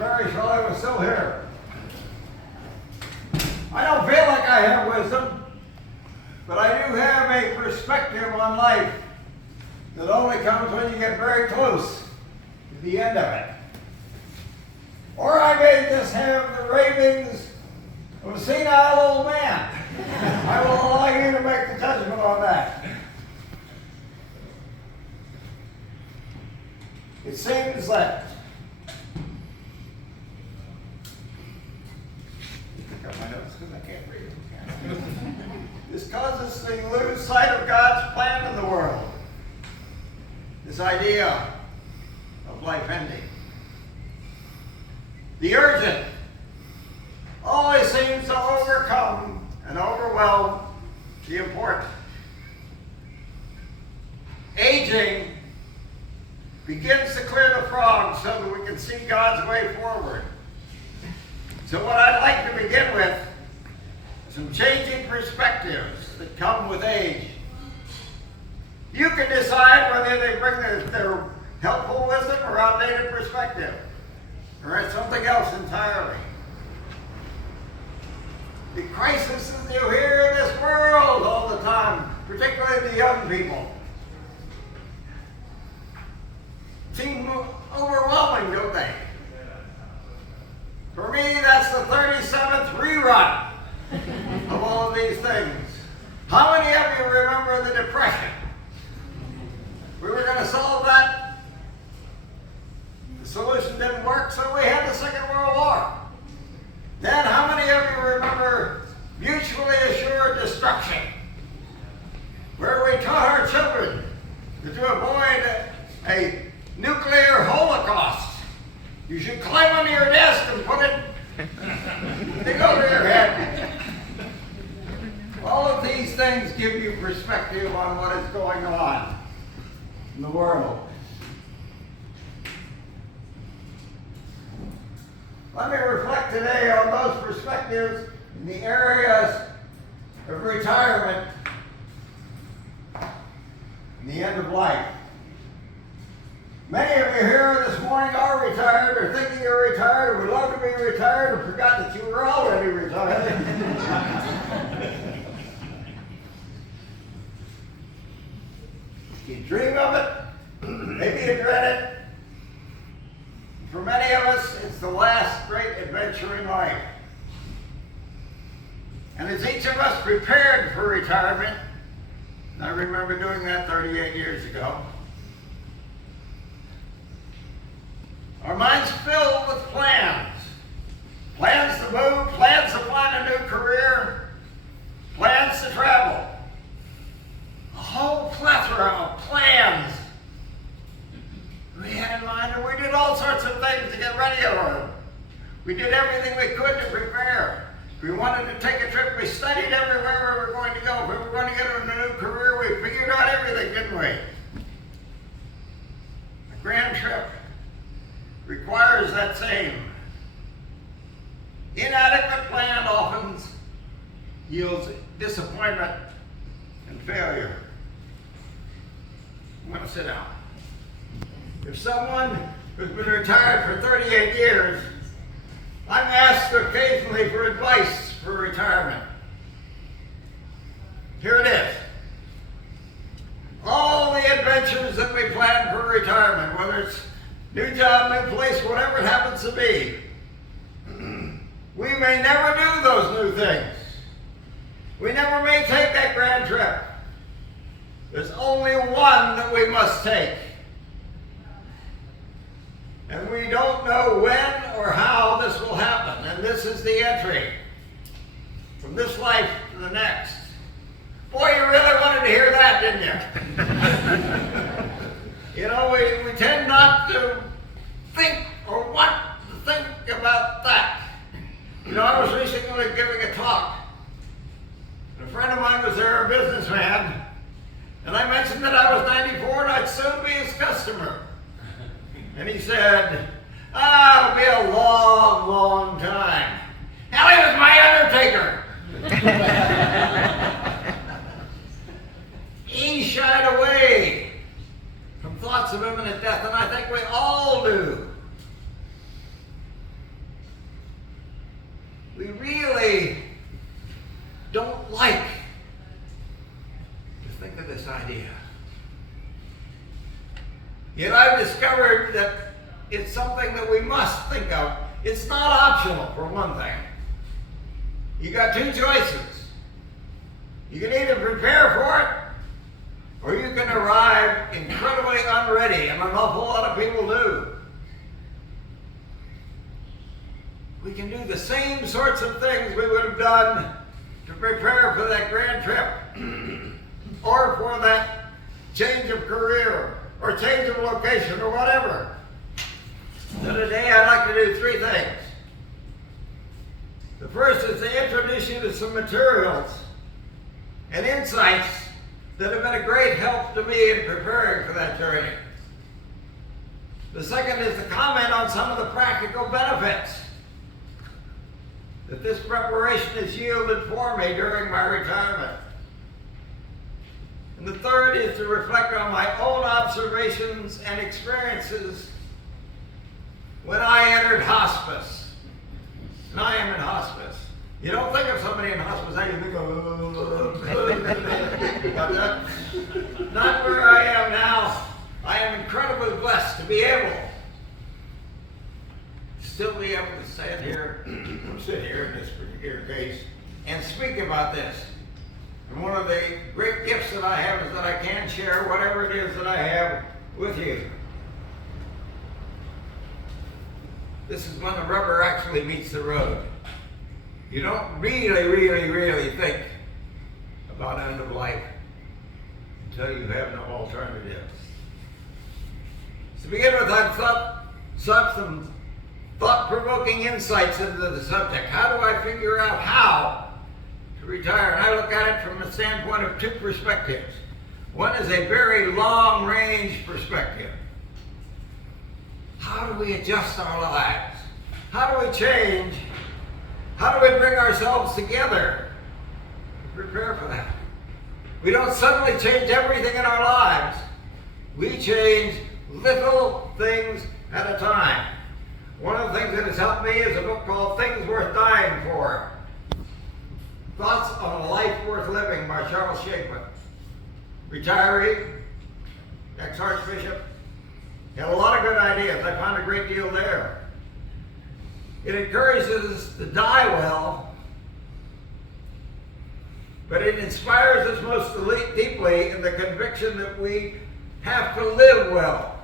perish while I was still here. I don't feel like I have wisdom, but I do have a perspective on life that only comes when you get very close to the end of it. Or I may just have the ravings of a senile old man. I will allow you to make the judgment on that. It seems that this causes us to lose sight of God's plan in the world. This idea of life ending. The urgent always seems to overcome and overwhelm the important. Aging begins to clear the fog so that we can see God's way forward. So what I'd like to begin with is some changing perspectives that come with age. You can decide whether they bring their helpful wisdom or outdated perspective, or it's something else entirely. The crises that you hear in this world all the time, particularly the young people, seem overwhelming, don't they? For me, that's the 37th rerun of all of these things. How many of you remember the Depression? We were going to solve that. The solution didn't work, so we had the Second World War. Then how many of you remember mutually assured destruction, where we taught our children that to avoid a nuclear holocaust, you should climb under your desk and put it dig over your head. All of these things give you perspective on what is going on in the world. Let me reflect today on those perspectives in the areas of retirement and the end of life. Many of you here this morning are retired or thinking you're retired or would love to be retired or forgot that you were already retired. You dream of it, maybe you dread it. For many of us, it's the last great adventure in life. And as each of us prepared for retirement, and I remember doing that 38 years ago, our minds filled with plans. Plans to move, plans to find a new career, plans to travel. A whole plethora of plans we had in mind, and we did all sorts of things to get ready for them. We did everything we could to prepare. If we wanted to take a trip, we studied everywhere we were going to go. If we were going to get a new career, we figured out everything, didn't we? A grand trip requires that same. Inadequate plan often yields disappointment and failure. I'm going to sit down. If someone who's been retired for 38 years, I'm asked occasionally for advice for retirement. Here it is. All the adventures that we plan for retirement, whether it's new job, new place, whatever it happens to be, we may never do those new things. We never may take that grand trip. There's only one that we must take. And we don't know when or how this will happen. And this is the entry from this life to the next. Boy, you really wanted to hear that, didn't you? You know, we tend not to think or want to think about that. You know, I was recently giving a talk. And a friend of mine was there, a businessman. And I mentioned that I was 94 and I'd soon be his customer. And he said, it'll be a long, long time. Hell, he was my undertaker. He shied away from thoughts of imminent death, and I think we all do. It's something that we must think of. It's not optional, for one thing. You got two choices. You can either prepare for it, or you can arrive incredibly unready, and an awful lot of people do. We can do the same sorts of things we would have done to prepare for that grand trip, or for that change of career, or change of location, or whatever. So today I'd like to do three things. The first is to introduce you to some materials and insights that have been a great help to me in preparing for that journey. The second is to comment on some of the practical benefits that this preparation has yielded for me during my retirement. And the third is to reflect on my own observations and experiences when I entered hospice. And I am in hospice. You don't think of somebody in hospice, how you think but not where I am now. I am incredibly blessed to be able to sit here in this particular case and speak about this. And one of the great gifts that I have is that I can share whatever it is that I have with you. This is when the rubber actually meets the road. You don't really think about end of life until you have no alternative. To begin with, I've sought some thought-provoking insights into the subject. How do I figure out how to retire? And I look at it from the standpoint of two perspectives. One is a very long-range perspective. How do we adjust our lives? How do we change? How do we bring ourselves together to prepare for that? We don't suddenly change everything in our lives. We change little things at a time. One of the things that has helped me is a book called Things Worth Dying For. Thoughts on a Life Worth Living by Charles Shapeman. Retiree, ex-archbishop. Had a lot of good ideas. I found a great deal there. It encourages us to die well, but it inspires us most deeply in the conviction that we have to live well.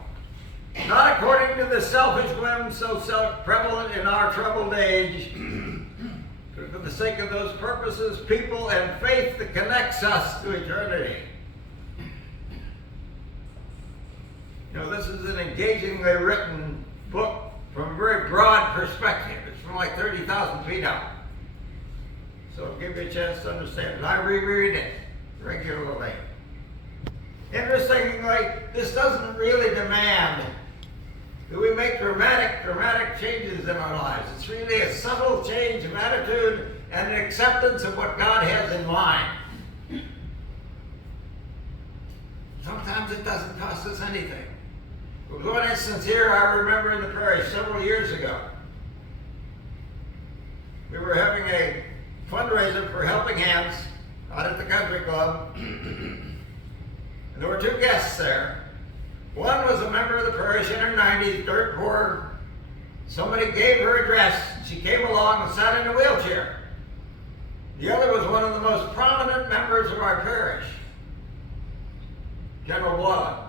Not according to the selfish whims so prevalent in our troubled age, but for the sake of those purposes, people, and faith that connects us to eternity. You know, this is an engagingly written book from a very broad perspective. It's from like 30,000 feet up. So it'll give you a chance to understand it. I reread it regularly. Interestingly, this doesn't really demand that we make dramatic changes in our lives. It's really a subtle change of attitude and an acceptance of what God has in mind. Sometimes it doesn't cost us anything. For one instance here, I remember in the parish several years ago, we were having a fundraiser for Helping Hands out at the country club, and there were two guests there. One was a member of the parish in her 90s, dirt poor. Somebody gave her a dress. She came along and sat in a wheelchair. The other was one of the most prominent members of our parish, General Boylan.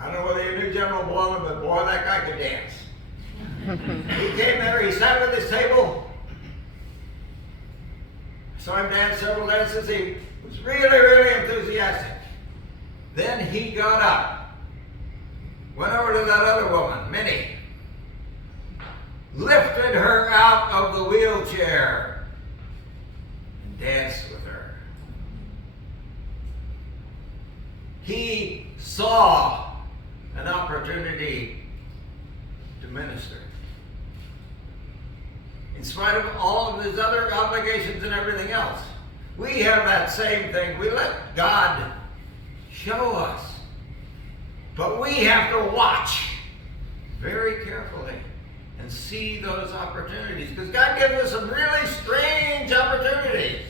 I don't know whether you knew General Boylan, but boy, that guy could dance. He came there, he sat at his table. I saw him dance several dances. He was really enthusiastic. Then he got up, went over to that other woman, Minnie, lifted her out of the wheelchair, and danced with her. He saw an opportunity to minister. In spite of all of his other obligations and everything else, we have that same thing. We let God show us. But we have to watch very carefully and see those opportunities, because God gives us some really strange opportunities.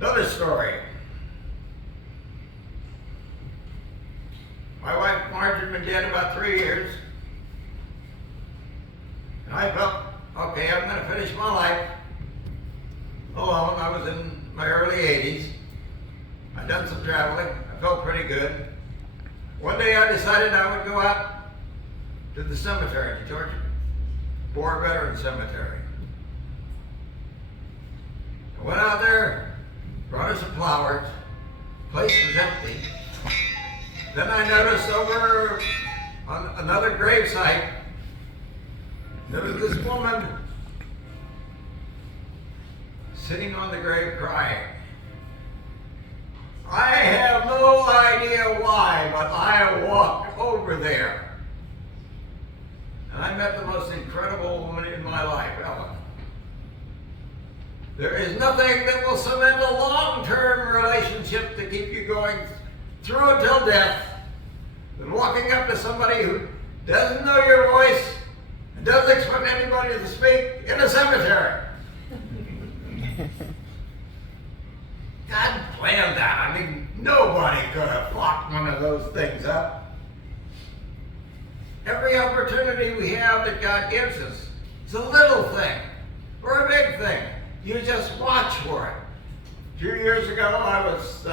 Another story. Marge had been dead about 3 years. And I felt, okay, I'm going to finish my life alone. I was in my early 80s. I'd done some traveling. I felt pretty good. One day I decided I would go out to the cemetery in Georgia, War Veteran Cemetery. I went out there, brought her some flowers. The place was empty. Then I noticed over on another gravesite, there was this woman sitting on the grave crying. I have no idea why, but I walked over there. And I met the most incredible woman in my life, Ellen. There is nothing that will cement a long-term relationship to keep you going through until death than walking up to somebody who doesn't know your voice and doesn't expect anybody to speak in a cemetery. God planned that. I mean, nobody could have locked one of those things up. Every opportunity we have that God gives us is a little thing or a big thing. You just watch for it. A few years ago, I was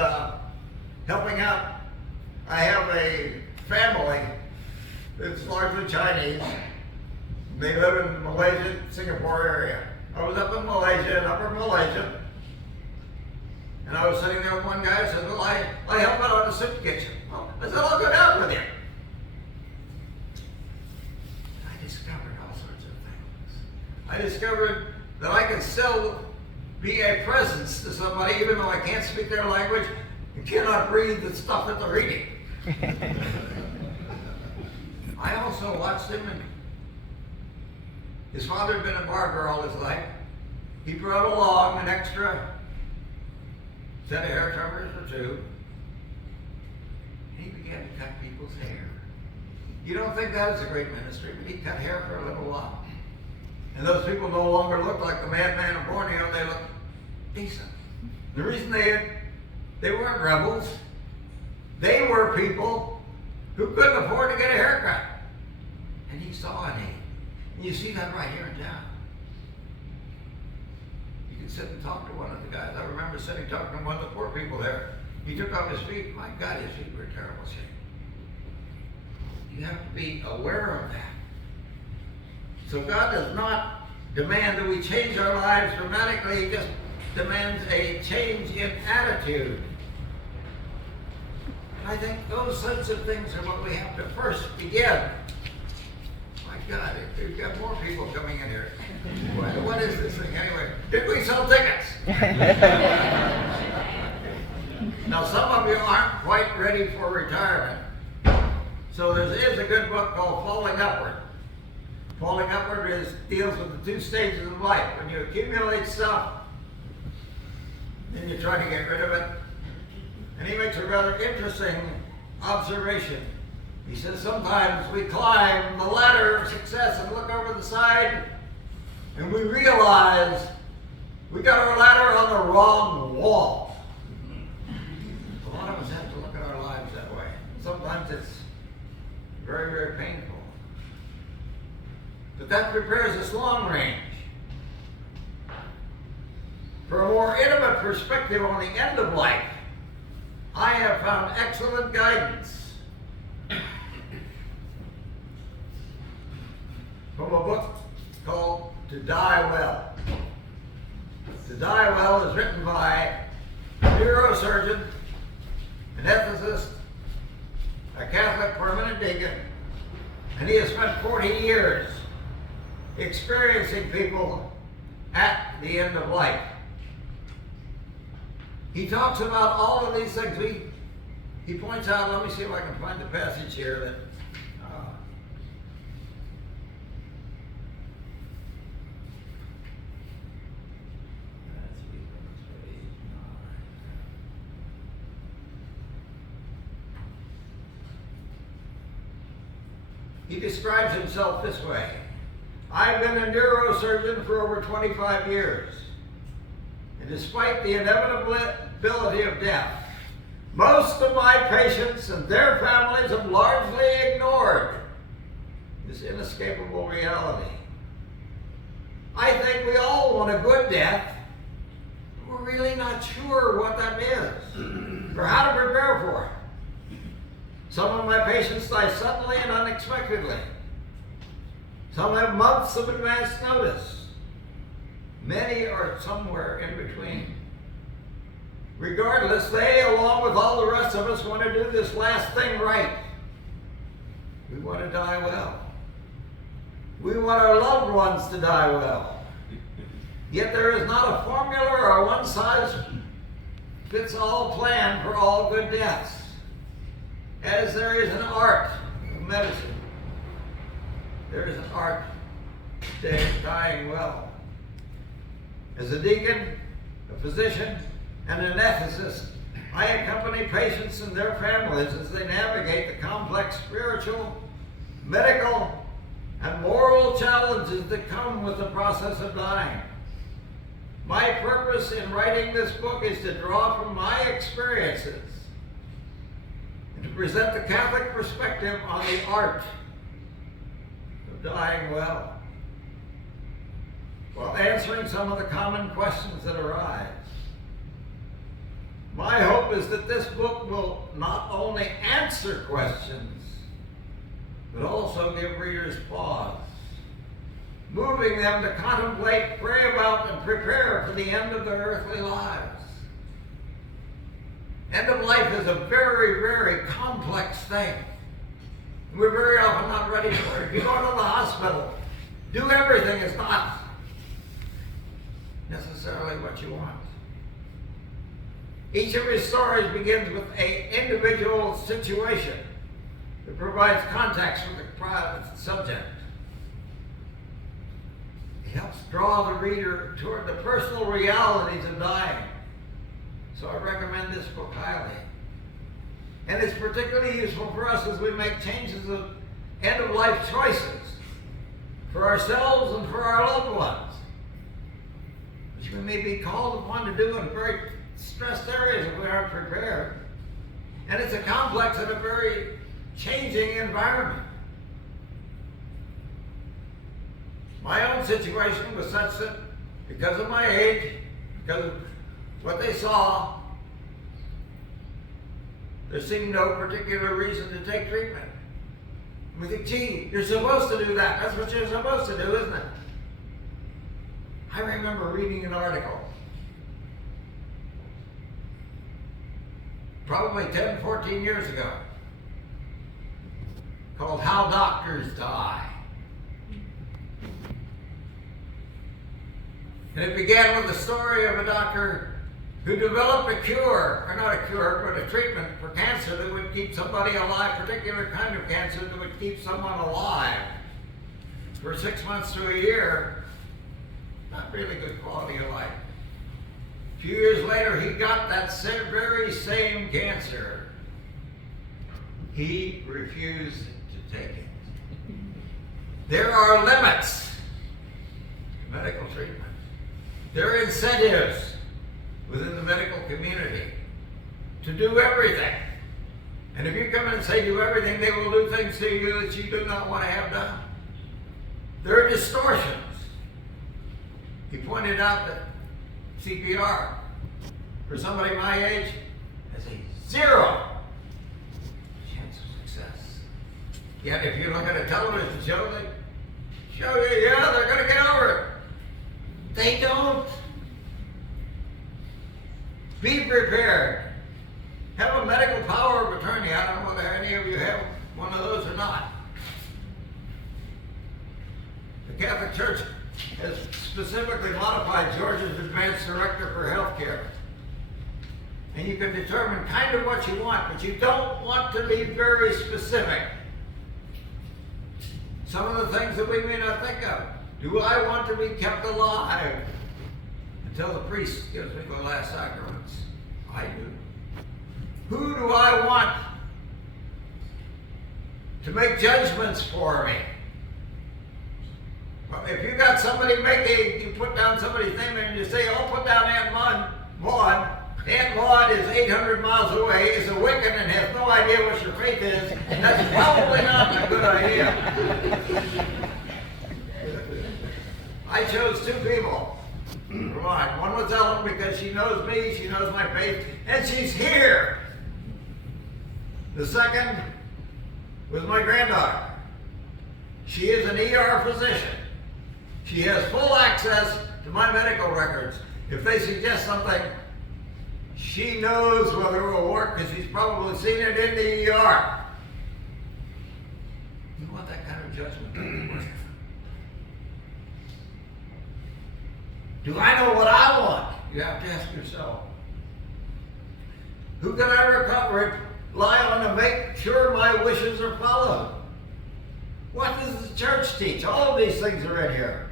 helping out. I have a family that's largely Chinese. They live in the Malaysia, Singapore area. I was up in Malaysia, in Upper Malaysia, and I was sitting there with one guy who said, well, I help out on the soup kitchen. Well, I said, I'll go down with you. I discovered all sorts of things. I discovered that I can still be a presence to somebody even though I can't speak their language and cannot read the stuff that they're reading. I also watched him, and his father had been a barber all his life. He brought along an extra set of hair trimmers or two, and he began to cut people's hair. You don't think that is a great ministry, but he cut hair for a little while. And those people no longer looked like the madman of Borneo, they looked decent. The reason they weren't rebels, they were people who couldn't afford to get a haircut. And he saw a need. And you see that right here in town. You can sit and talk to one of the guys. I remember sitting talking to one of the poor people there. He took off his feet. My God, his feet were in terrible shape. You have to be aware of that. So God does not demand that we change our lives dramatically. He just demands a change in attitude. And I think those sorts of things are what we have to first begin. My God, we've got more people coming in here. What is this thing anyway? Did we sell tickets? Now some of you aren't quite ready for retirement. So there is a good book called Falling Upward. Falling Upward deals with the two stages of life. When you accumulate stuff, then you try to get rid of it. And he makes a rather interesting observation. He says sometimes we climb the ladder of success and look over the side and we realize we got our ladder on the wrong wall. A lot of us have to look at our lives that way. Sometimes it's very, very painful. But that prepares us long range for a more intimate perspective on the end of life. I have found excellent guidance from a book called To Die Well. To Die Well is written by a neurosurgeon, an ethicist, a Catholic permanent deacon, and he has spent 40 years experiencing people at the end of life. He talks about all of these things. He points out, let me see if I can find the passage here that he describes himself this way. I've been a neurosurgeon for over 25 years. And despite the inevitability of death, most of my patients patients and their families have largely ignored this inescapable reality. I think we all want a good death. We're really not sure what that is or how to prepare for it. Some of my patients die suddenly and unexpectedly. Some have months of advance notice. Many are somewhere in between. Regardless, they, along with all the rest of us, want to do this last thing right. We want to die well. We want our loved ones to die well. Yet there is not a formula or a one-size-fits-all plan for all good deaths, as there is an art of medicine. There is an art to dying well. As a deacon, a physician, and an ethicist, I accompany patients and their families as they navigate the complex spiritual, medical, and moral challenges that come with the process of dying. My purpose in writing this book is to draw from my experiences and to present the Catholic perspective on the art of dying well, while answering some of the common questions that arise. My hope is that this book will not only answer questions, but also give readers pause, moving them to contemplate, pray about, and prepare for the end of their earthly lives. End of life is a very, very complex thing. We're very often not ready for it. If you go to the hospital, do everything is not necessarily what you want. Each of his stories begins with an individual situation that provides context for the private subject. It helps draw the reader toward the personal realities of dying. So I recommend this book highly. And it's particularly useful for us as we make changes of end-of-life choices for ourselves and for our loved ones, which we may be called upon to do in very stressed areas if we aren't prepared. And it's a complex and a very changing environment. My own situation was such that because of my age, because of what they saw, there seemed no particular reason to take treatment. We think, gee, you're supposed to do that. That's what you're supposed to do, isn't it? I remember reading an article, probably 10, 14 years ago, called How Doctors Die. And it began with the story of a doctor who developed a cure, or not a cure, but a treatment for cancer that would keep somebody alive, a particular kind of cancer that would keep someone alive for 6 months to a year. Not really good quality of life. A few years later, he got that very same cancer. He refused to take it. There are limits to medical treatment. There are incentives within the medical community to do everything. And if you come in and say do everything, they will do things to you that you do not want to have done. There are distortions. He pointed out that CPR, for somebody my age, has a 0 chance of success. Yet if you look at a television show, they show you, yeah, they're going to get over it. They don't. Be prepared. Have a medical power of attorney. I don't know whether any of you have one of those or not. The Catholic Church has specifically modified Georgia's Advanced Directive for Healthcare. And you can determine kind of what you want, but you don't want to be very specific. Some of the things that we may not think of. Do I want to be kept alive until the priest gives me the last sacraments? I do. Who do I want to make judgments for me? Well, if you got somebody you put down somebody's name and you say, oh, put down Aunt Maud, Aunt Maud is 800 miles away, is a Wiccan, and has no idea what your faith is, and that's probably not a good idea. I chose two people. One was Ellen because she knows me, she knows my faith, and she's here. The second was my granddaughter. She is an ER physician. She has full access to my medical records. If they suggest something, she knows whether it will work because she's probably seen it in the ER. You want that kind of judgment? Do I know what I want? You have to ask yourself. Who can I rely on to make sure my wishes are followed? What does the church teach? All of these things are in here.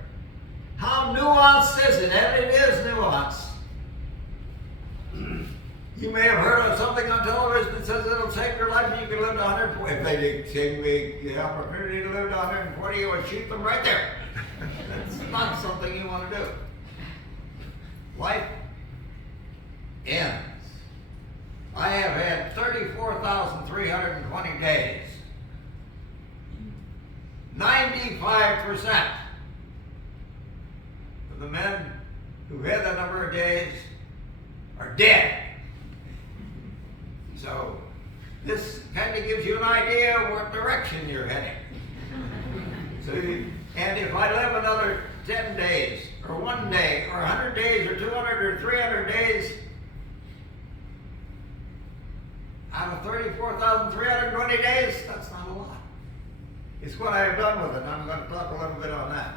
How nuanced is it? And it is nuanced. You may have heard of something on television that says it'll save your life and you can live to 140. If they gave me the opportunity to live to 140, you would shoot them right there. That's not something you want to do. Life ends. I have had 34,320 days. 95% of the men who had that number of days are dead. So this kind of gives you an idea of what direction you're heading. And if I live another 10 days, or 1 day, or 100 days, or 200, or 300 days, out of 34,320 days, that's not a lot. It's what I have done with it, and I'm going to talk a little bit on that.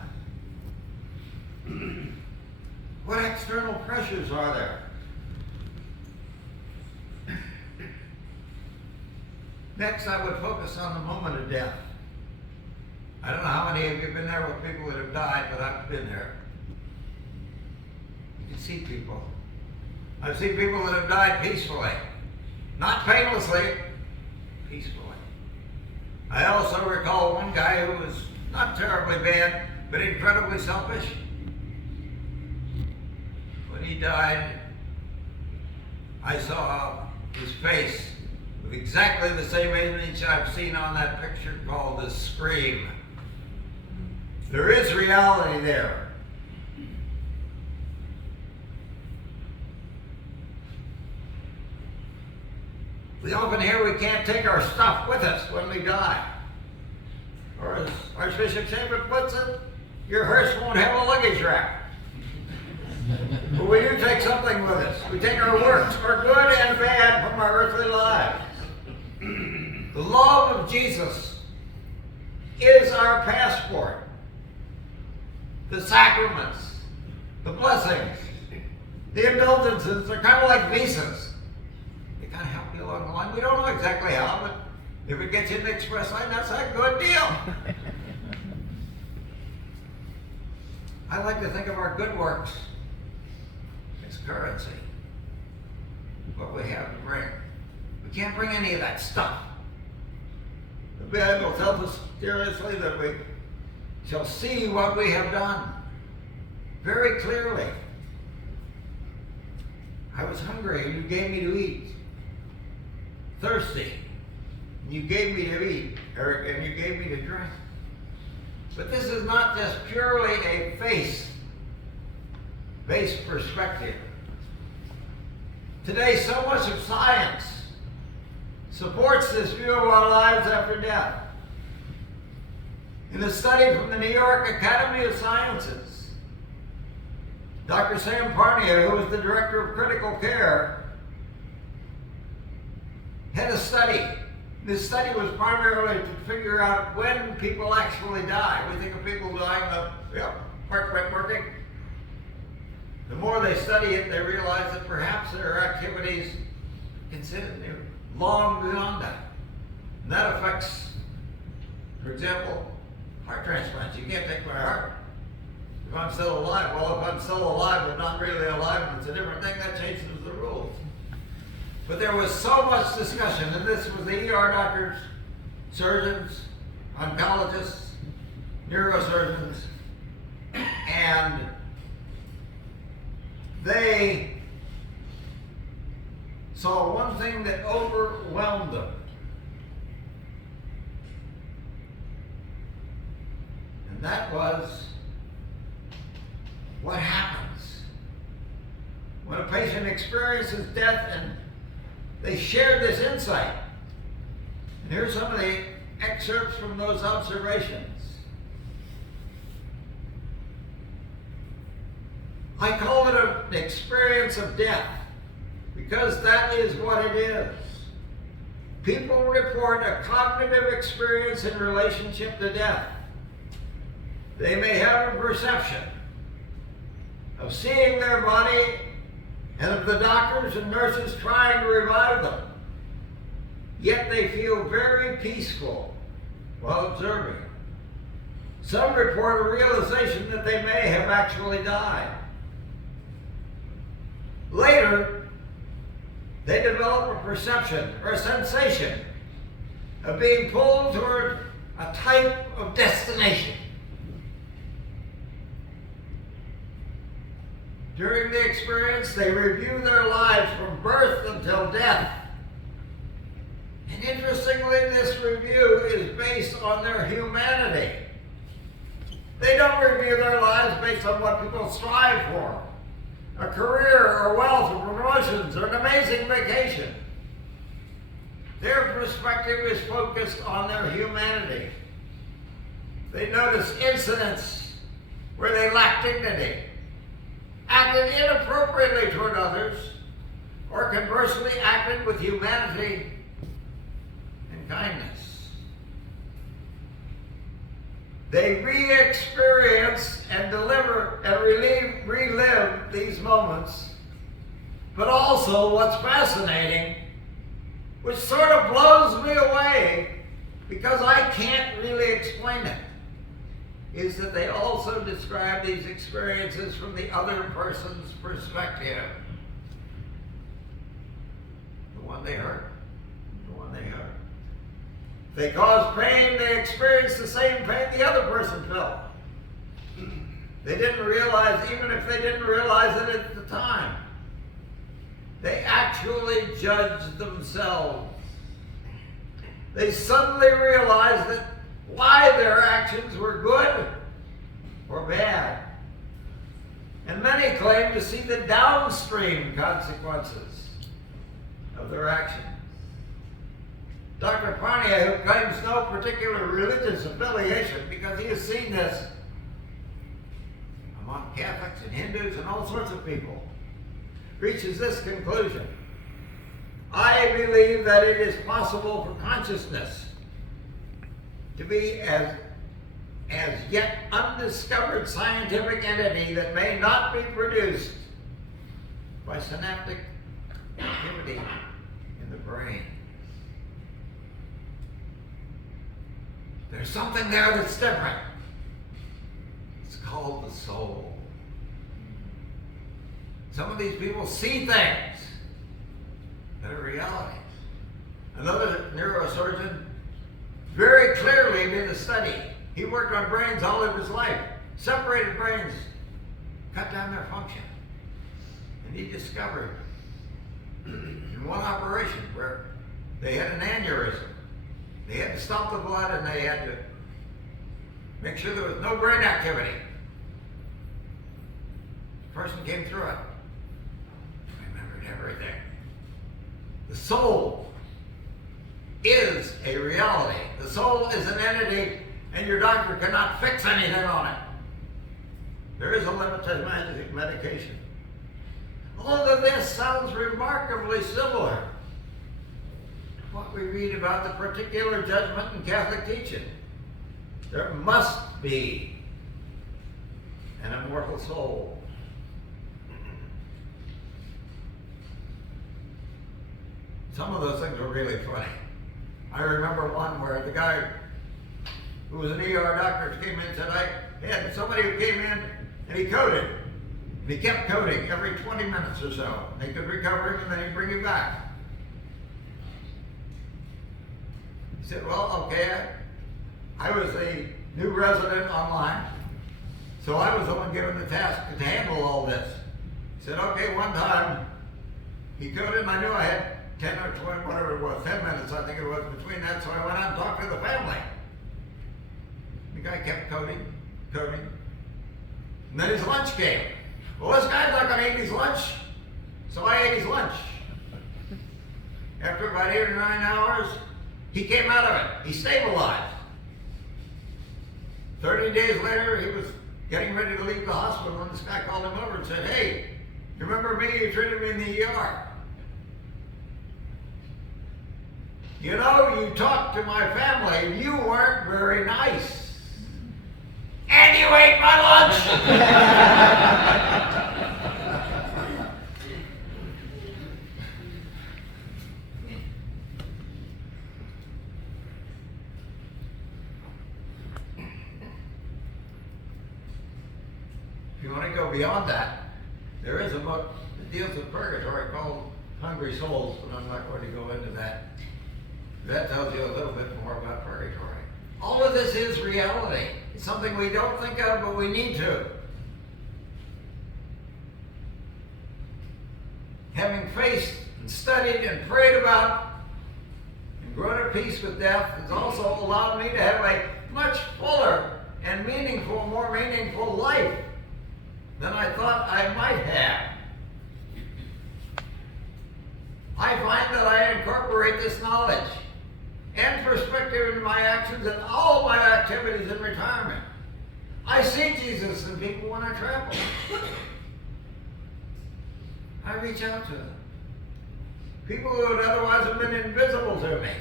What external pressures are there? Next, I would focus on the moment of death. I don't know how many of you have been there with people that have died, but I've been there. You can see people. I've seen people that have died peacefully. Not painlessly, peacefully. I also recall one guy who was not terribly bad, but incredibly selfish. When he died, I saw his face with exactly the same image I've seen on that picture called The Scream. There is reality there. We often hear we can't take our stuff with us when we die. Or as Archbishop Shoemaker puts it, your hearse won't have a luggage rack. But we do take something with us. We take our works, for good and bad, from our earthly lives. The love of Jesus is our passport. The sacraments, the blessings, the indulgences, they're kind of like visas. They kind of help you along the line. We don't know exactly how, but if it gets you in the express line, that's a good deal. I like to think of our good works as currency. What we have to bring. We can't bring any of that stuff. The Bible tells us seriously that we shall see what we have done very clearly. I was hungry and you gave me to eat. Thirsty and you gave me to eat, Eric, and you gave me to drink. But this is not just purely a faith-based perspective. Today, so much of science supports this view of our lives after death. In a study from the New York Academy of Sciences, Dr. Sam Parnia, who was the director of critical care, had a study. This study was primarily to figure out when people actually die. We think of people dying of heart rate working. The more they study it, they realize that perhaps there are activities considered long beyond that. And that affects, for example, heart transplants. You can't take my heart if I'm still alive. Well, if I'm still alive but not really alive, and it's a different thing, that changes the rules. But there was so much discussion, and this was the ER doctors, surgeons, oncologists, neurosurgeons, and they saw one thing that overwhelmed them. And that was what happens when a patient experiences death, and they shared this insight. And here's some of the excerpts from those observations. I call it an experience of death because that is what it is. People report a cognitive experience in relationship to death. They may have a perception of seeing their body and of the doctors and nurses trying to revive them. Yet they feel very peaceful while observing. Some report a realization that they may have actually died. Later, they develop a perception or a sensation of being pulled toward a type of destination. During the experience, they review their lives from birth until death. And interestingly, this review is based on their humanity. They don't review their lives based on what people strive for, a career or wealth or promotions or an amazing vacation. Their perspective is focused on their humanity. They notice incidents where they lack dignity, acted inappropriately toward others, or conversely acted with humanity and kindness. They re-experience and relive these moments. But also, what's fascinating, which sort of blows me away because I can't really explain it, is that they also describe these experiences from the other person's perspective. The one they hurt. The one they hurt. If they cause pain, they experience the same pain the other person felt. They didn't realize, even if they didn't realize it at the time, they actually judged themselves. They suddenly realized that why their actions were good or bad. And many claim to see the downstream consequences of their actions. Dr. Pania, who claims no particular religious affiliation because he has seen this among Catholics and Hindus and all sorts of people, reaches this conclusion. I believe that it is possible for consciousness to be as yet undiscovered scientific entity that may not be produced by synaptic activity in the brain. There's something there that's different. It's called the soul. Some of these people see things that are realities. Another neurosurgeon very clearly did a study. He worked on brains all of his life. Separated brains cut down their function. And he discovered in one operation where they had an aneurysm. They had to stop the blood and they had to make sure there was no brain activity. The person came through it. Remembered everything. The soul is a reality. The soul is an entity, and your doctor cannot fix anything on it. There is a limit to magic medication. All of this sounds remarkably similar to what we read about the particular judgment in Catholic teaching. There must be an immortal soul. Some of those things were really funny. I remember one where the guy who was an ER doctor came in and said, I had somebody who came in and he coded. And he kept coding every 20 minutes or so. They could recover him and then he'd bring him back. He said, well, okay, I was a new resident online, so I was the one given the task to handle all this. He said, okay, one time he coded, and I knew I had 10 or 20, whatever it was, 10 minutes, I think it was, between that, so I went out and talked to the family. The guy kept coding. And then his lunch came. Well, this guy's not going to eat his lunch, so I ate his lunch. After about 8 or 9 hours, he came out of it. He stabilized. 30 days later, he was getting ready to leave the hospital, and this guy called him over and said, "Hey, you remember me? You treated me in the ER. You know, you talked to my family, and you weren't very nice. And you ate my lunch!" If you want to go beyond that, there is a book that deals with purgatory called Hungry Souls, but I'm not going to go into that. That tells you a little bit more about purgatory. All of this is reality. It's something we don't think of, but we need to. Having faced and studied and prayed about and grown at peace with death has also allowed me to have a much fuller and more meaningful life than I thought I might have. I find that I incorporate this knowledge and perspective in my actions and all my activities in retirement. I see Jesus in people when I travel. I reach out to them. People who would otherwise have been invisible to me.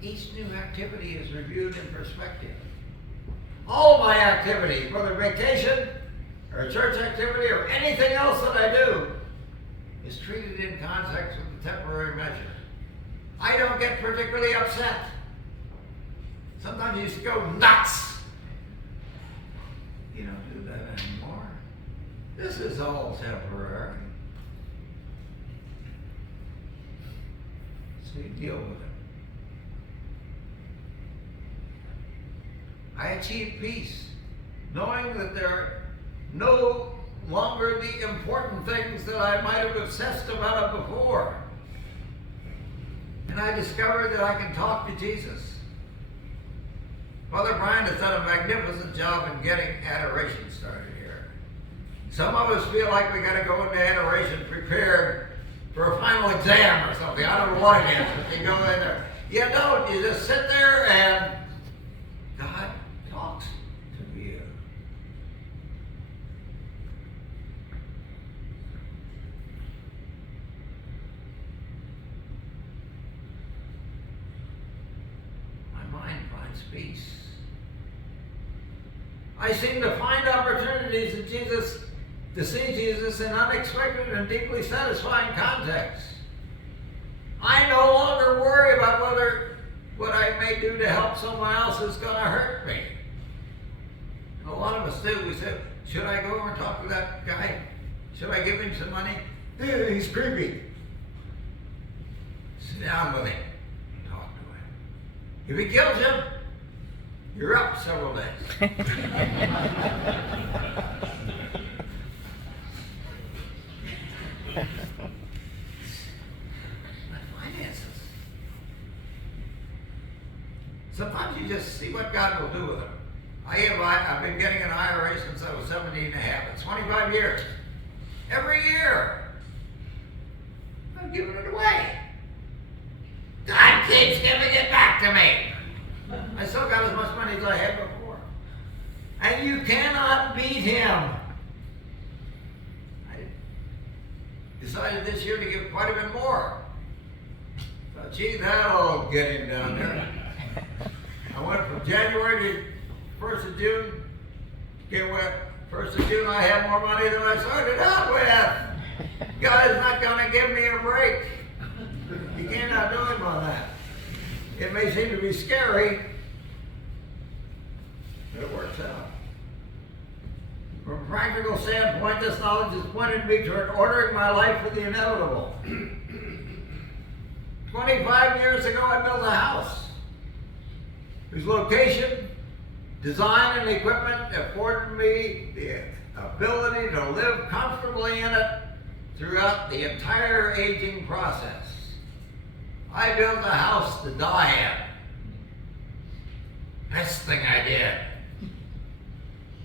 Each new activity is reviewed in perspective. All my activities, whether vacation or a church activity or anything else that I do, is treated in context with the temporary measure. I don't get particularly upset. Sometimes you used to go nuts. You don't do that anymore. This is all temporary. So you deal with it. I achieve peace, knowing that there are no longer the important things that I might have obsessed about before. And I discovered that I can talk to Jesus. Father Brian has done a magnificent job in getting adoration started here. Some of us feel like we got to go into adoration prepared for a final exam or something. I don't know what it is, but you go in there. You don't. You just sit there and God talks to you. Peace. I seem to find opportunities to see Jesus in unexpected and deeply satisfying contexts. I no longer worry about whether what I may do to help someone else is going to hurt me. And a lot of us do. We say, should I go over and talk to that guy? Should I give him some money? He's creepy. Sit down with him. Talk to him. If he kills you, you're up several days. My finances. Sometimes you just see what God will do with them. I've been getting an IRA since I was 17 and a half. It's 25 years. Every year, I'm giving it away. God keeps giving it back to me. I still got as much money as I had before. And you cannot beat him. I decided this year to give quite a bit more. Thought, gee, that'll get him down there. I went from January to 1st of June. Get what? 1st of June, I had more money than I started out with. God is not going to give me a break. You cannot do him on that. It may seem to be scary, but it works out. From a practical standpoint, this knowledge has pointed me toward ordering my life for the inevitable. 25 years ago, I built a house whose location, design, and equipment afforded me the ability to live comfortably in it throughout the entire aging process. I built a house to die in. Best thing I did.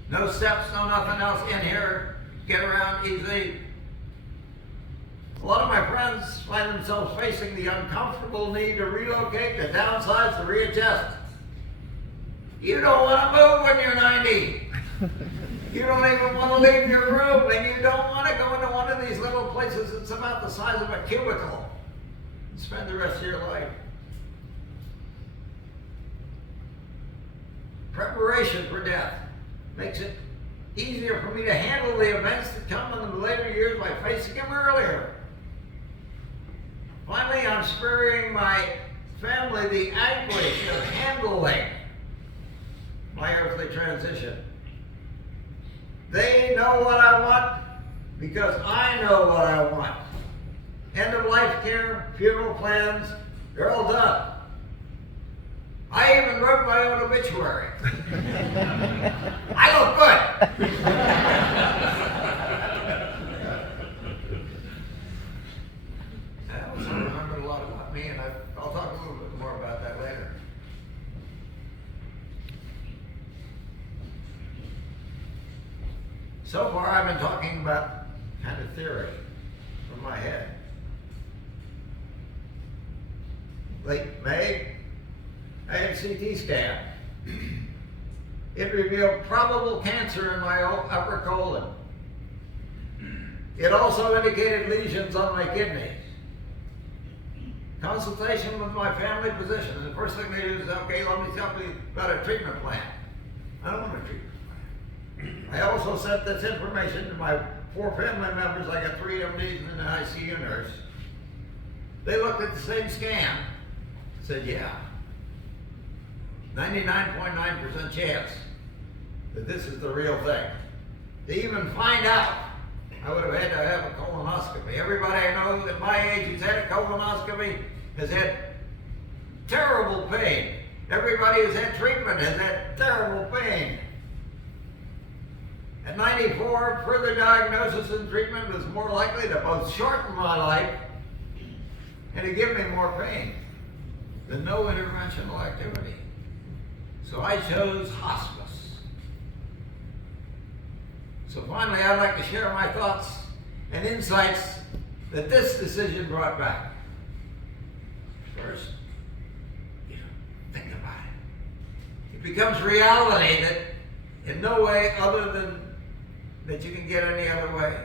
No steps, no nothing else in here. Get around easy. A lot of my friends find themselves facing the uncomfortable need to relocate, to downsize, to readjust. You don't want to move when you're 90. You don't even want to leave your room, and you don't want to go into one of these little places that's about the size of a cubicle and spend the rest of your life. Preparation for death makes it easier for me to handle the events that come in the later years by facing them earlier. Finally, I'm sparing my family the anguish of handling my earthly transition. They know what I want because I know what I want. End of life care, funeral plans, they're all done. I even wrote my own obituary. I look good. I also remembered a lot about me, and I'll talk a little bit more about that later. So far, I've been talking about kind of theory from my head. Late May, I had a CT scan. It revealed probable cancer in my upper colon. It also indicated lesions on my kidneys. Consultation with my family physician. And the first thing they do is, okay, let me tell you about a treatment plan. I don't want a treatment plan. I also sent this information to my 4 family members. I got 3 MDs and an ICU nurse. They looked at the same scan, said, yeah, 99.9% chance that this is the real thing. To even find out, I would have had to have a colonoscopy. Everybody I know at my age who's had a colonoscopy has had terrible pain. Everybody who's had treatment has had terrible pain. At 94, further diagnosis and treatment was more likely to both shorten my life and to give me more pain than no interventional activity. So I chose hospice. So finally, I'd like to share my thoughts and insights that this decision brought back. First, think about it. It becomes reality that in no way other than that you can get any other way.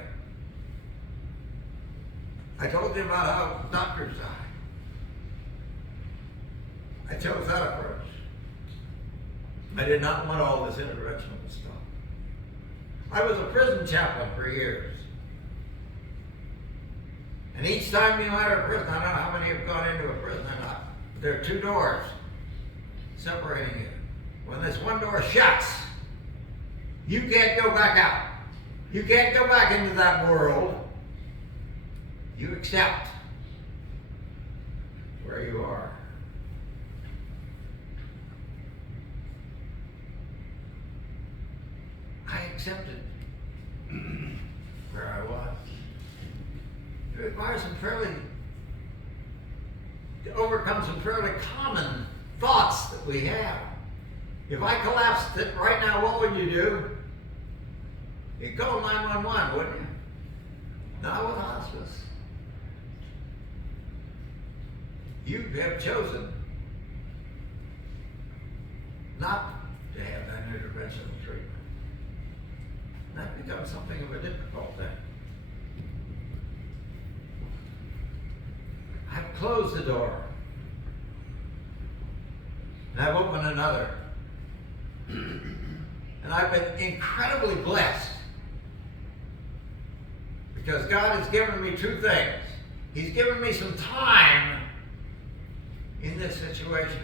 I told you about how doctors die. I chose that approach. I did not want all this interventional stuff. I was a prison chaplain for years. And each time you enter a prison, I don't know how many have gone into a prison or not, but there are 2 doors separating you. When this one door shuts, you can't go back out. You can't go back into that world. You accept where you are. I accepted where I was. It requires to overcome some fairly common thoughts that we have. If I collapsed it right now, what would you do? You'd call 911, wouldn't you? Not with hospice. You have chosen not to have that interventional treatment. That becomes something of a difficult thing. I've closed the door. And I've opened another. And I've been incredibly blessed because God has given me 2 things. He's given me some time in this situation.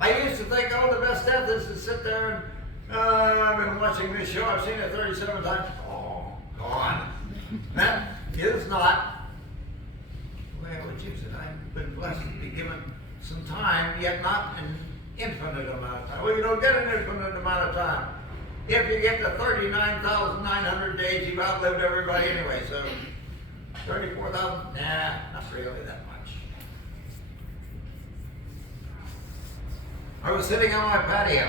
I used to think, oh, the best death is to sit there and I've been watching this show. I've seen it 37 times. Oh, gone. That is not the way I would choose it. I've been blessed to be given some time, yet not an infinite amount of time. Well, you don't get an infinite amount of time. If you get to 39,900 days, you've outlived everybody anyway. So 34,000? Nah, not really that much. I was sitting on my patio.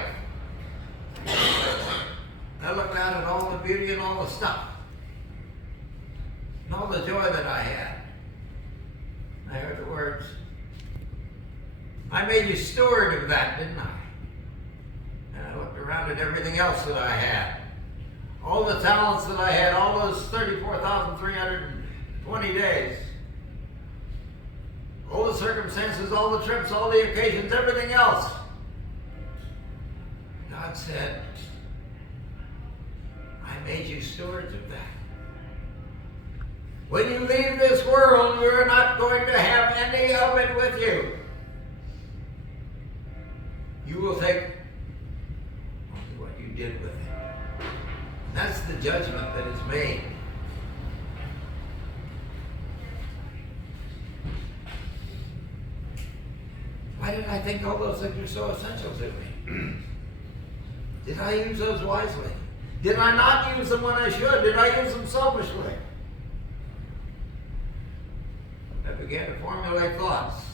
I looked out at all the beauty and all the stuff. And all the joy that I had. I heard the words, I made you steward of that, didn't I? And I looked around at everything else that I had. All the talents that I had, all those 34,320 days. All the circumstances, all the trips, all the occasions, everything else. God said, I made you stewards of that. When you leave this world, you're not going to have any of it with you. You will take only what you did with it. And that's the judgment that is made. Why did I think all those things were so essential to me? Did I use those wisely? Did I not use them when I should? Did I use them selfishly? I began to formulate thoughts.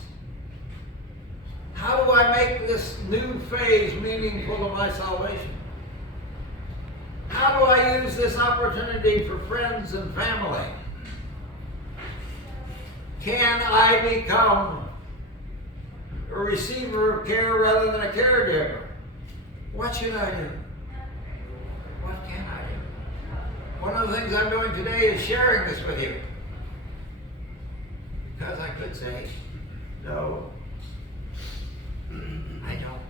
How do I make this new phase meaningful to my salvation? How do I use this opportunity for friends and family? Can I become a receiver of care rather than a caregiver? What should I do? What can I do? One of the things I'm doing today is sharing this with you. Because I could say, no, I don't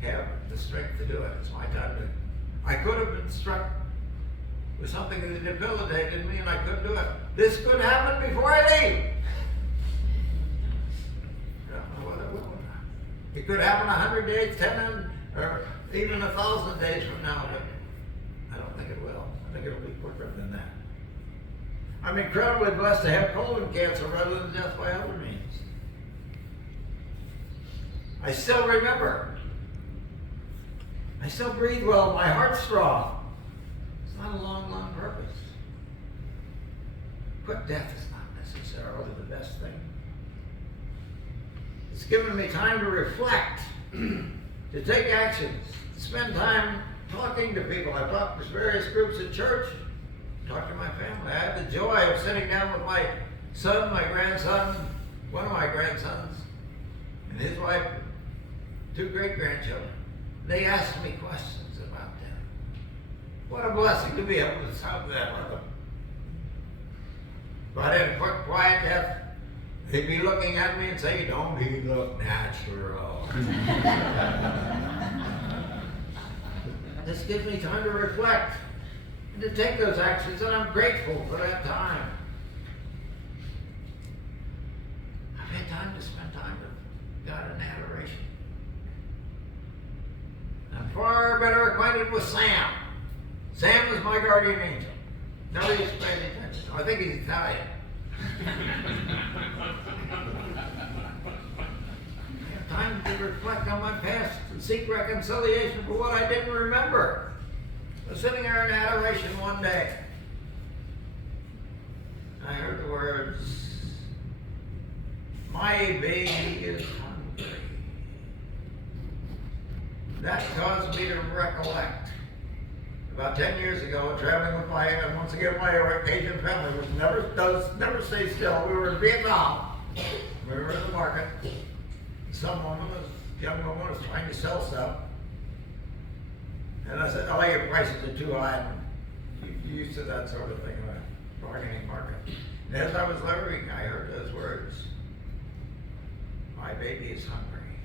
have the strength to do it. It's my time to. I could have been struck with something that debilitated me and I couldn't do it. This could happen before I leave. I don't know whether it will. It could happen 100 days, 10, or even 1,000 days from now, but I don't think it will. I think it'll be quicker than that. I'm incredibly blessed to have colon cancer rather than death by other means. I still remember. I still breathe well. My heart's strong. It's not a long, long purpose. Quick death is not necessarily the best thing. It's given me time to reflect, to take actions, to spend time talking to people. I've talked to various groups at church, talked to my family. I had the joy of sitting down with my son, my grandson, one of my grandsons, and his wife, 2 great-grandchildren. They asked me questions about them. What a blessing to be able to have that with them. If I had a quick, quiet death, they'd be looking at me and say, don't he look natural? This gives me time to reflect and to take those actions, and I'm grateful for that time. I've had time to spend time with God in adoration. I'm far better acquainted with Sam. Sam is my guardian angel. Nobody's paying attention. I think he's Italian. I have time to reflect on my past and seek reconciliation for what I didn't remember. I was sitting there in adoration one day. I heard the words, my baby is hungry. That caused me to recollect. About 10 years ago, traveling with once again, my Asian family, which never stays still. We were in Vietnam. We were in the market. Some young woman was trying to sell stuff. And I said, oh, your prices are too high. You used to that sort of thing in a bargaining market. And as I was leaving, I heard those words, my baby is hungry.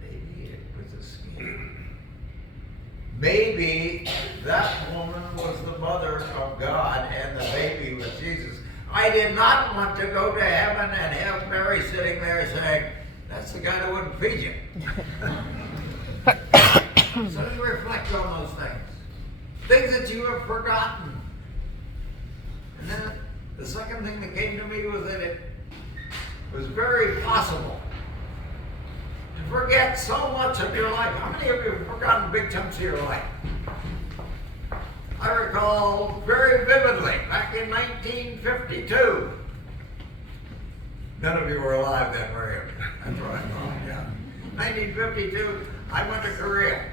Maybe it was a scheme. Maybe that woman was the mother of God and the baby was Jesus. I did not want to go to heaven and have Mary sitting there saying, that's the guy that wouldn't feed you. So you reflect on those things that you have forgotten. And then the second thing that came to me was that it was very possible to forget so much of your life. How many of you have forgotten big chunks of your life? I recall very vividly back in 1952. None of you were alive then, were you? That's what I thought, yeah. 1952, I went to Korea,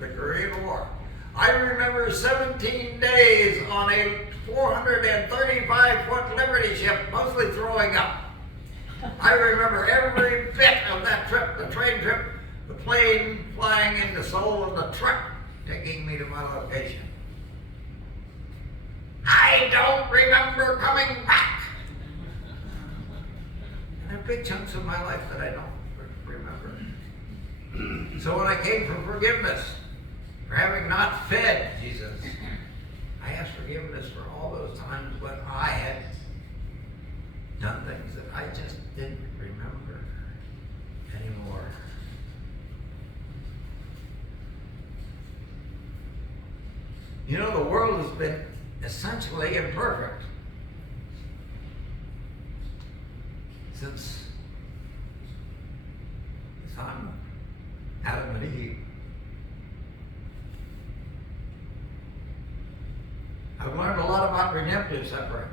the Korean War. I remember 17 days on a 435-foot Liberty ship, mostly throwing up. I remember every bit of that trip, the train trip, the plane flying into Seoul, and the truck taking me to my location. I don't remember coming back. And there are big chunks of my life that I don't remember. So when I came for forgiveness, for having not fed Jesus, I asked forgiveness for all those times when I had done things that I just didn't remember anymore. You know, the world has been essentially imperfect since the time of Adam and Eve. I've learned a lot about redemptive suffering.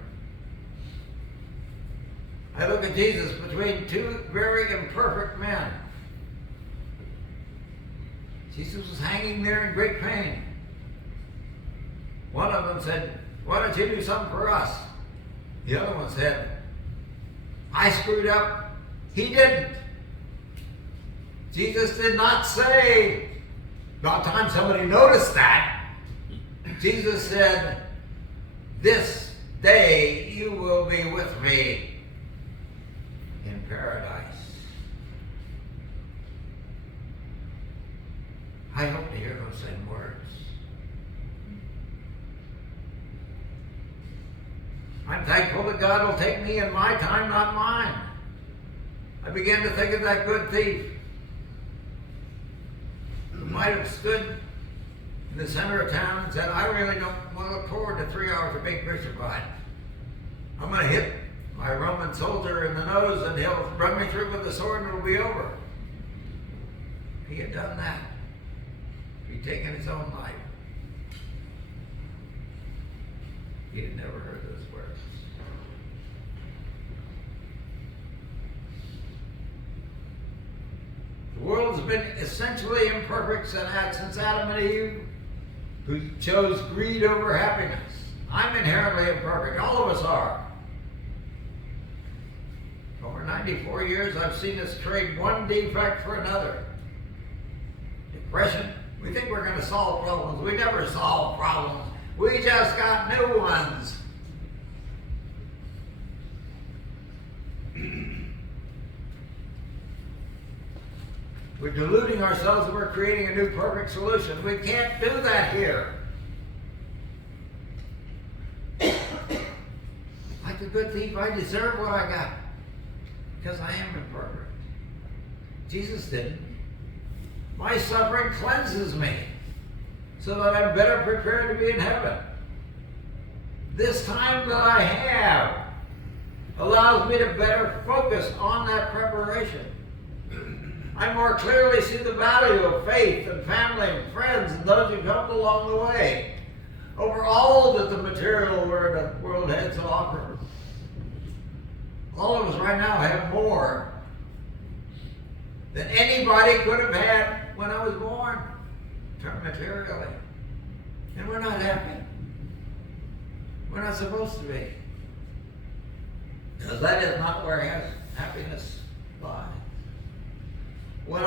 I look at Jesus between two very imperfect men. Jesus was hanging there in great pain. One of them said, "Why don't you do something for us?" The other one said, "I screwed up. He didn't." Jesus did not say, about time somebody noticed that. Jesus said, "This day you will be with me in paradise." I hope to hear those same words. I'm thankful that God will take me in my time, not mine. I began to think of that good thief who might have stood in the center of town and said, "I really don't want to look forward to 3 hours of being crucified. I'm going to hit my Roman soldier in the nose and he'll run me through with the sword and it'll be over." If he had done that, if he'd taken his own life, he had never heard those words. The world has been essentially imperfect since Adam and Eve, who chose greed over happiness. I'm inherently imperfect. All of us are. Over 94 years, I've seen us trade one defect for another. Depression. We think we're going to solve problems. We never solve problems. We just got new ones. We're deluding ourselves that we're creating a new perfect solution. We can't do that here. Like the good thief, I deserve what I got because I am imperfect. Jesus didn't. My suffering cleanses me so that I'm better prepared to be in heaven. This time that I have allows me to better focus on that preparation. I more clearly see the value of faith and family and friends and those who've helped along the way over all that the material world has to offer. All of us right now have more than anybody could have had when I was born, materially. And we're not happy. We're not supposed to be. Because that is not where happiness lies. When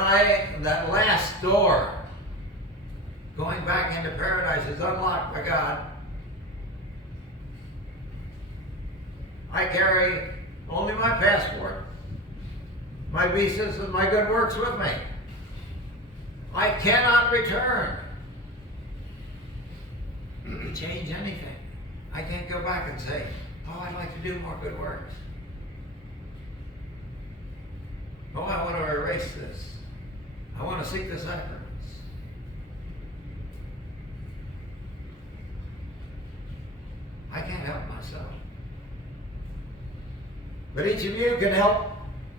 that last door going back into paradise is unlocked by God, I carry only my passport, my visas, and my good works with me. I cannot return to change anything. I can't go back and say, "Oh, I'd like to do more good works. Oh, I want to erase this. I want to seek the sacraments." I can't help myself. But each of you can help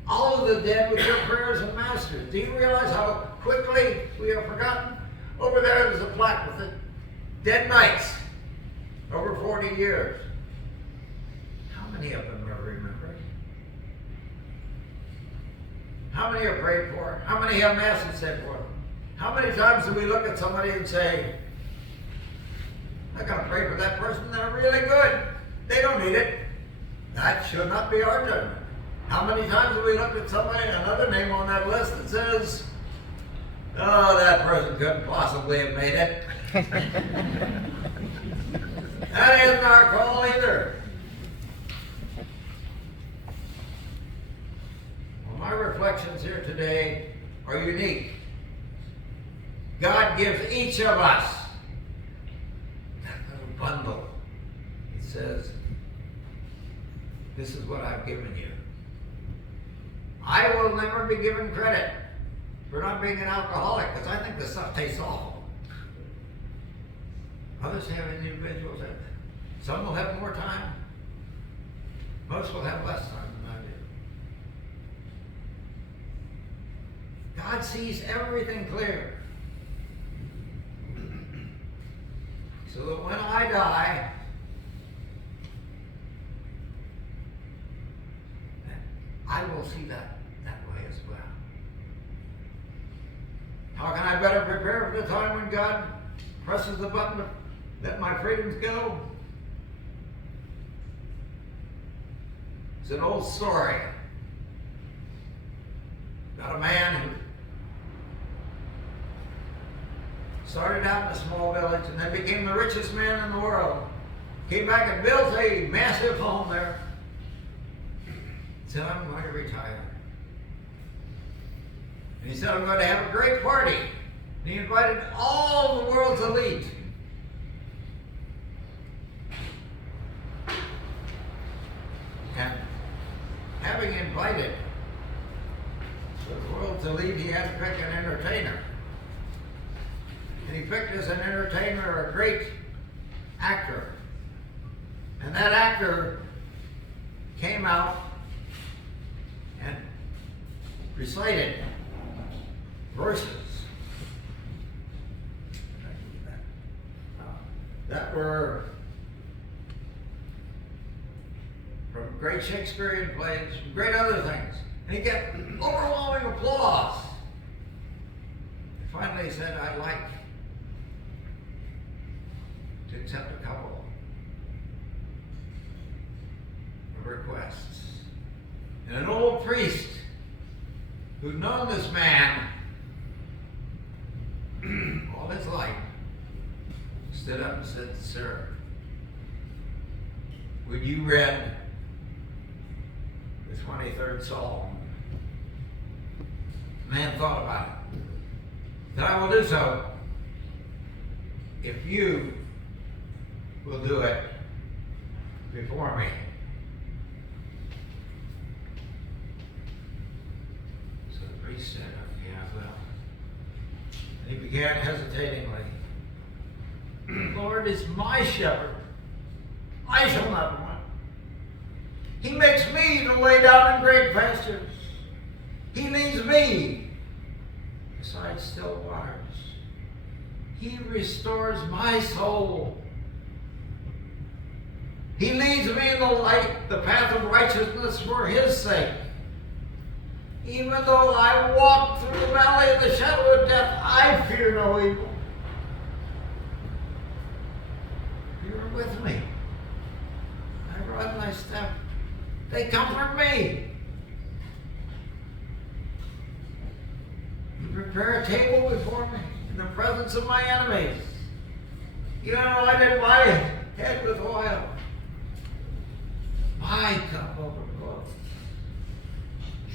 all of the dead with your prayers and masters. Do you realize how quickly we are forgotten? Over there's a plaque with it. dead knights, over 40 years. How many of them are remembered? How many are prayed for? How many have masses said for them? How many times do we look at somebody and say, I gotta pray for that person, they're really good. They don't need it. That should not be our judgment. How many times have we looked at somebody, another name on that list that says, oh, that person couldn't possibly have made it. That isn't our call either. Well, my reflections here today are unique. God gives each of us that little bundle. He says, this is what I've given you. I will never be given credit for not being an alcoholic, because I think this stuff tastes awful. Others have individuals that some will have more time. Most will have less time than I do. God sees everything clear. So that when I die, I will see that way as well. How can I better prepare for the time when God presses the button to let my freedoms go? It's an old story about a man who started out in a small village and then became the richest man in the world. Came back and built a massive home there. Said, I'm going to retire. And he said, I'm going to have a great party. And he invited all the world's elite. And having invited the world's elite, he had to pick an entertainer. And he picked as an entertainer a great actor. And that actor came out and recited verses that were from great Shakespearean plays, from great other things. And he got overwhelming applause. And finally he said, I'd like to accept a couple of requests. And an old priest who'd known this man all his life stood up and said, Sir, would you read the 23rd Psalm? The man thought about it. Said, I will do so if you will do it before me. So the priest said, okay, I will. And he began hesitatingly. Lord is my shepherd. I shall not want. He makes me to lay down in great pastures. He leads me beside still waters. He restores my soul. He leads me in the light, the path of righteousness for his sake. Even though I walk through the valley of the shadow of death, I fear no evil. You are with me. I rod and I step. They comfort me. You prepare a table before me in the presence of my enemies. You anointed my head with oil. My cup overflows.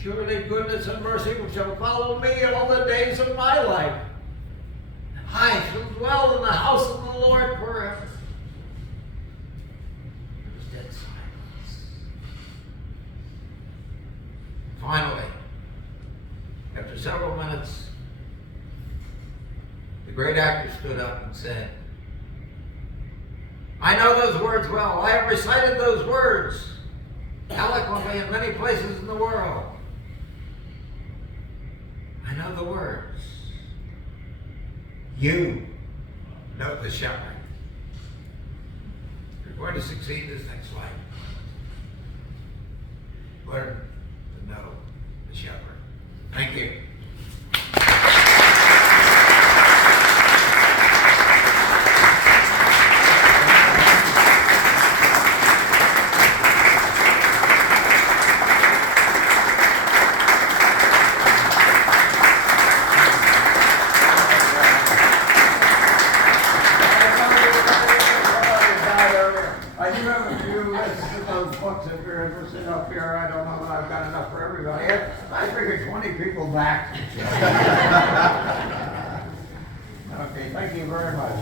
Surely goodness and mercy shall follow me all the days of my life. And I shall dwell in the house of the Lord forever. There was dead silence. Finally, after several minutes, the great actor stood up and said, I know those words well. I have recited those words eloquently in many places in the world. I know the words. You know the shepherd. going to succeed this next life. Learn to know the shepherd. Thank you. I do have a few lists of those books if you're interested up here. I don't know that I've got enough for everybody. I figured 20 people back. Okay, thank you very much.